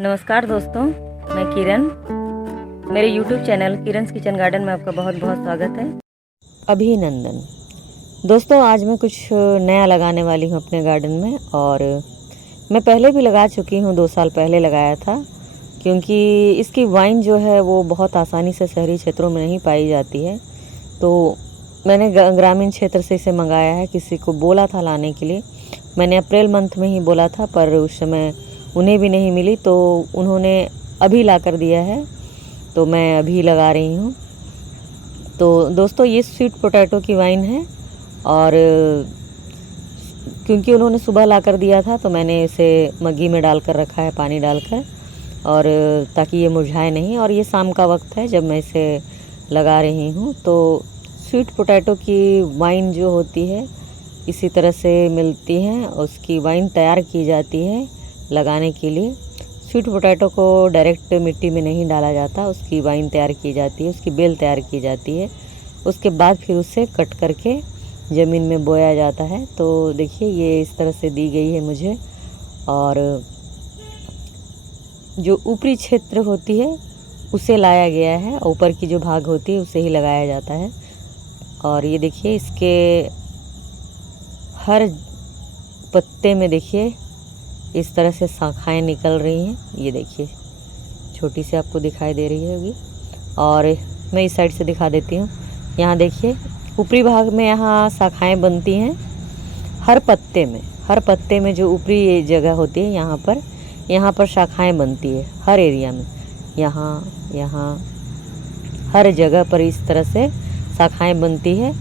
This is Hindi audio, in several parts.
नमस्कार दोस्तों, मैं किरण। मेरे YouTube चैनल किरण's किचन गार्डन में आपका बहुत बहुत स्वागत है। अभिनंदन। दोस्तों, आज मैं कुछ नया लगाने वाली हूँ अपने गार्डन में। और मैं पहले भी लगा चुकी हूँ, 2 साल पहले लगाया था, क्योंकि इसकी वाइन जो है वो बहुत आसानी से शहरी क्षेत्रों में नहीं पाई जाती है। तो मैंने ग्रामीण क्षेत्र से इसे मंगाया है। किसी को बोला था लाने के लिए, मैंने अप्रैल मंथ में ही बोला था, पर उस समय उन्हें भी नहीं मिली, तो उन्होंने अभी ला कर दिया है, तो मैं अभी लगा रही हूँ। तो दोस्तों, ये स्वीट पोटैटो की वाइन है। और क्योंकि उन्होंने सुबह ला कर दिया था, तो मैंने इसे मग्गी में डाल कर रखा है, पानी डालकर, और ताकि ये मुरझाए नहीं। और ये शाम का वक्त है जब मैं इसे लगा रही हूँ। तो स्वीट पोटैटो की वाइन जो होती है इसी तरह से मिलती है, उसकी वाइन तैयार की जाती है लगाने के लिए। स्वीट पोटैटो को डायरेक्ट मिट्टी में नहीं डाला जाता, उसकी वाइन तैयार की जाती है, उसकी बेल तैयार की जाती है। उसके बाद फिर उसे कट करके ज़मीन में बोया जाता है। तो देखिए, ये इस तरह से दी गई है मुझे। और जो ऊपरी क्षेत्र होती है उसे लाया गया है, ऊपर की जो भाग होती है उसे ही लगाया जाता है। और ये देखिए, इसके हर पत्ते में देखिए इस तरह से शाखाएं निकल रही हैं। ये देखिए, छोटी सी आपको दिखाई दे रही होगी। और मैं इस साइड से दिखा देती हूँ। यहाँ देखिए, ऊपरी भाग में यहाँ शाखाएं बनती हैं। हर पत्ते में जो ऊपरी जगह होती है यहाँ पर शाखाएं बनती है, हर एरिया में। यहाँ हर जगह पर इस तरह से शाखाएं बनती है।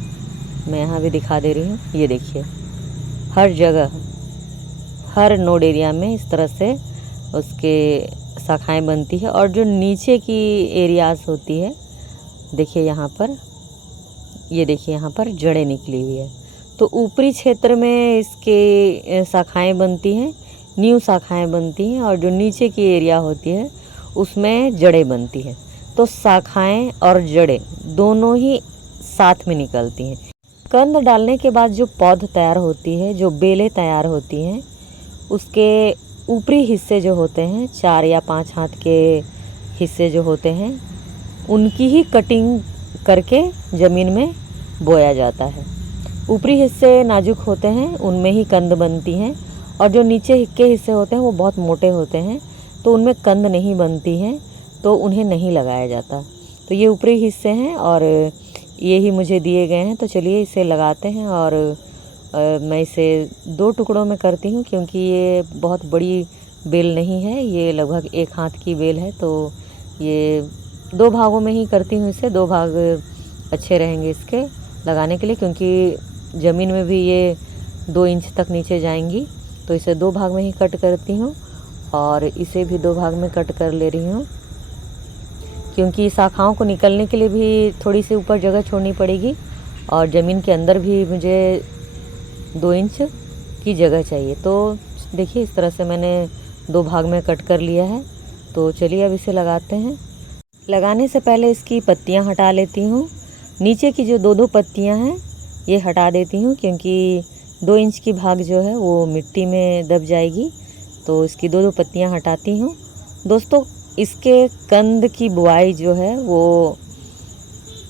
मैं यहाँ भी दिखा दे रही हूँ। ये देखिए, हर जगह, हर नोड एरिया में इस तरह से उसके शाखाएं बनती है। और जो नीचे की एरियाज होती है, देखिए यहाँ पर, ये देखिए यहाँ पर जड़ें निकली हुई है। तो ऊपरी क्षेत्र में इसके शाखाएं बनती हैं, न्यू शाखाएं बनती हैं। और जो नीचे की एरिया होती है उसमें जड़ें बनती हैं। तो शाखाएं और जड़ें दोनों ही साथ में निकलती हैं। कंद डालने के बाद जो पौध तैयार होती है, जो बेलें तैयार होती हैं, उसके ऊपरी हिस्से जो होते हैं, 4 या 5 हाथ के हिस्से जो होते हैं, उनकी ही कटिंग करके ज़मीन में बोया जाता है। ऊपरी हिस्से नाजुक होते हैं, उनमें ही कंद बनती हैं। और जो नीचे के हिस्से होते हैं वो बहुत मोटे होते हैं, तो उनमें कंद नहीं बनती हैं, तो उन्हें नहीं लगाया जाता। तो ये ऊपरी हिस्से हैं और ये ही मुझे दिए गए हैं। तो चलिए इसे लगाते हैं। और मैं इसे 2 टुकड़ों में करती हूँ, क्योंकि ये बहुत बड़ी बेल नहीं है, ये लगभग 1 हाथ की बेल है। तो ये 2 भागों में ही करती हूँ इसे। 2 भाग अच्छे रहेंगे इसके लगाने के लिए, क्योंकि ज़मीन में भी ये 2 इंच तक नीचे जाएंगी। तो इसे 2 भाग में ही कट करती हूँ। और इसे भी 2 भाग में कट कर ले रही हूँ, क्योंकि शाखाओं को निकलने के लिए भी थोड़ी सी ऊपर जगह छोड़नी पड़ेगी। और ज़मीन के अंदर भी मुझे 2 इंच की जगह चाहिए। तो देखिए, इस तरह से मैंने 2 भाग में कट कर लिया है। तो चलिए अब इसे लगाते हैं। लगाने से पहले इसकी पत्तियां हटा लेती हूँ। नीचे की जो 2-2 पत्तियां हैं ये हटा देती हूँ, क्योंकि 2 इंच की भाग जो है वो मिट्टी में दब जाएगी। तो इसकी 2-2 पत्तियां हटाती हूँ। दोस्तों, इसके कंद की बुआई जो है वो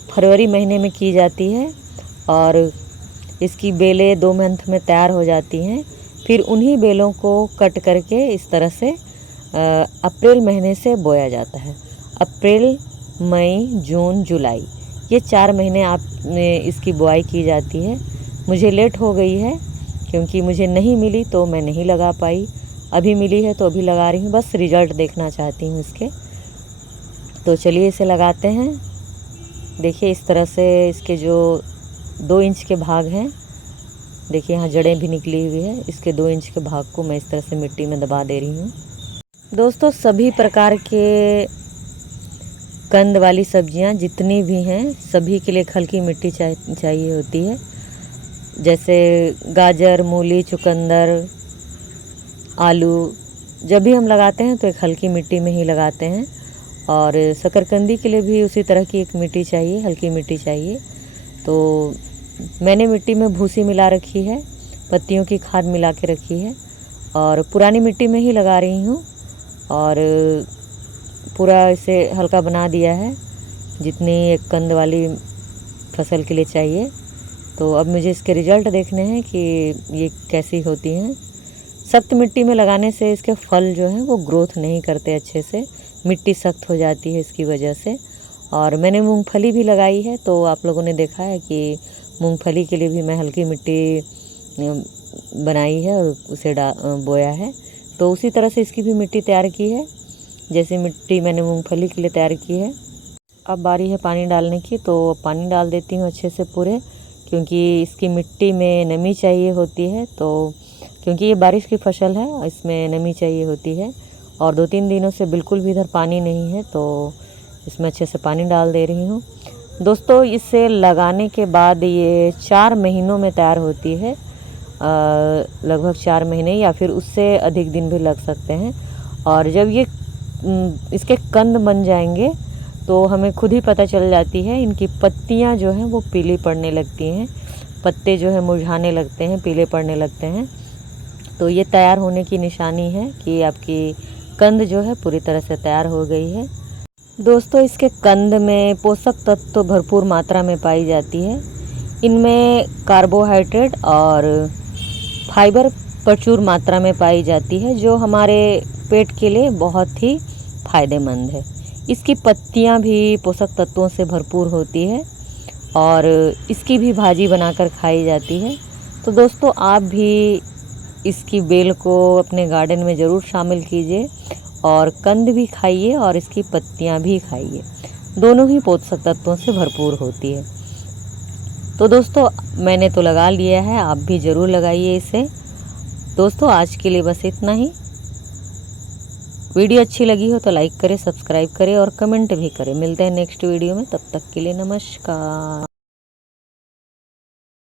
फरवरी महीने में की जाती है। और इसकी बेलें 2 मंथ में तैयार हो जाती हैं। फिर उन्हीं बेलों को कट करके इस तरह से अप्रैल महीने से बोया जाता है। अप्रैल, मई, जून, जुलाई, ये 4 महीने इसकी बुआई की जाती है। मुझे लेट हो गई है, क्योंकि मुझे नहीं मिली तो मैं नहीं लगा पाई। अभी मिली है तो अभी लगा रही हूँ, बस रिज़ल्ट देखना चाहती हूँ इसके। तो चलिए इसे लगाते हैं। देखिए, इस तरह से इसके जो 2 इंच के भाग हैं, देखिए यहाँ जड़ें भी निकली हुई है। इसके 2 इंच के भाग को मैं इस तरह से मिट्टी में दबा दे रही हूँ। दोस्तों, सभी प्रकार के कंद वाली सब्जियाँ जितनी भी हैं, सभी के लिए हल्की मिट्टी चाहिए होती है। जैसे गाजर, मूली, चुकंदर, आलू, जब भी हम लगाते हैं तो एक हल्की मिट्टी में ही लगाते हैं। और शकरकंदी के लिए भी उसी तरह की एक मिट्टी चाहिए, हल्की मिट्टी चाहिए। तो मैंने मिट्टी में भूसी मिला रखी है, पत्तियों की खाद मिला के रखी है, और पुरानी मिट्टी में ही लगा रही हूँ। और पूरा इसे हल्का बना दिया है जितनी एक कंद वाली फसल के लिए चाहिए। तो अब मुझे इसके रिज़ल्ट देखने हैं कि ये कैसी होती हैं। सख्त मिट्टी में लगाने से इसके फल जो हैं वो ग्रोथ नहीं करते अच्छे से, मिट्टी सख्त हो जाती है इसकी वजह से। और मैंने मूंगफली भी लगाई है, तो आप लोगों ने देखा है कि मूंगफली के लिए भी मैं हल्की मिट्टी बनाई है और उसे बोया है। तो उसी तरह से इसकी भी मिट्टी तैयार की है, जैसे मिट्टी मैंने मूंगफली के लिए तैयार की है। अब बारी है पानी डालने की, तो पानी डाल देती हूँ अच्छे से पूरे, क्योंकि इसकी मिट्टी में नमी चाहिए होती है। तो क्योंकि ये बारिश की फसल है, इसमें नमी चाहिए होती है और 2-3 दिनों से बिल्कुल भी इधर पानी नहीं है, तो इसमें अच्छे से पानी डाल दे रही हूँ। दोस्तों, इसे लगाने के बाद ये 4 महीनों में तैयार होती है, लगभग 4 महीने या फिर उससे अधिक दिन भी लग सकते हैं। और जब ये इसके कंद बन जाएंगे तो हमें खुद ही पता चल जाती है, इनकी पत्तियां जो हैं वो पीली पड़ने लगती हैं, पत्ते जो है मुरझाने लगते हैं, पीले पड़ने लगते हैं। तो ये तैयार होने की निशानी है कि आपकी कंद जो है पूरी तरह से तैयार हो गई है। दोस्तों, इसके कंद में पोषक तत्व तो भरपूर मात्रा में पाई जाती है। इनमें कार्बोहाइड्रेट और फाइबर प्रचुर मात्रा में पाई जाती है, जो हमारे पेट के लिए बहुत ही फायदेमंद है। इसकी पत्तियां भी पोषक तत्वों से भरपूर होती है और इसकी भी भाजी बनाकर खाई जाती है। तो दोस्तों, आप भी इसकी बेल को अपने गार्डन में ज़रूर शामिल कीजिए और कंद भी खाइए और इसकी पत्तियां भी खाइए, दोनों ही पोषक तत्वों से भरपूर होती है। तो दोस्तों, मैंने तो लगा लिया है, आप भी ज़रूर लगाइए इसे। दोस्तों, आज के लिए बस इतना ही। वीडियो अच्छी लगी हो तो लाइक करें, सब्सक्राइब करें और कमेंट भी करें। मिलते हैं नेक्स्ट वीडियो में, तब तक के लिए नमस्कार।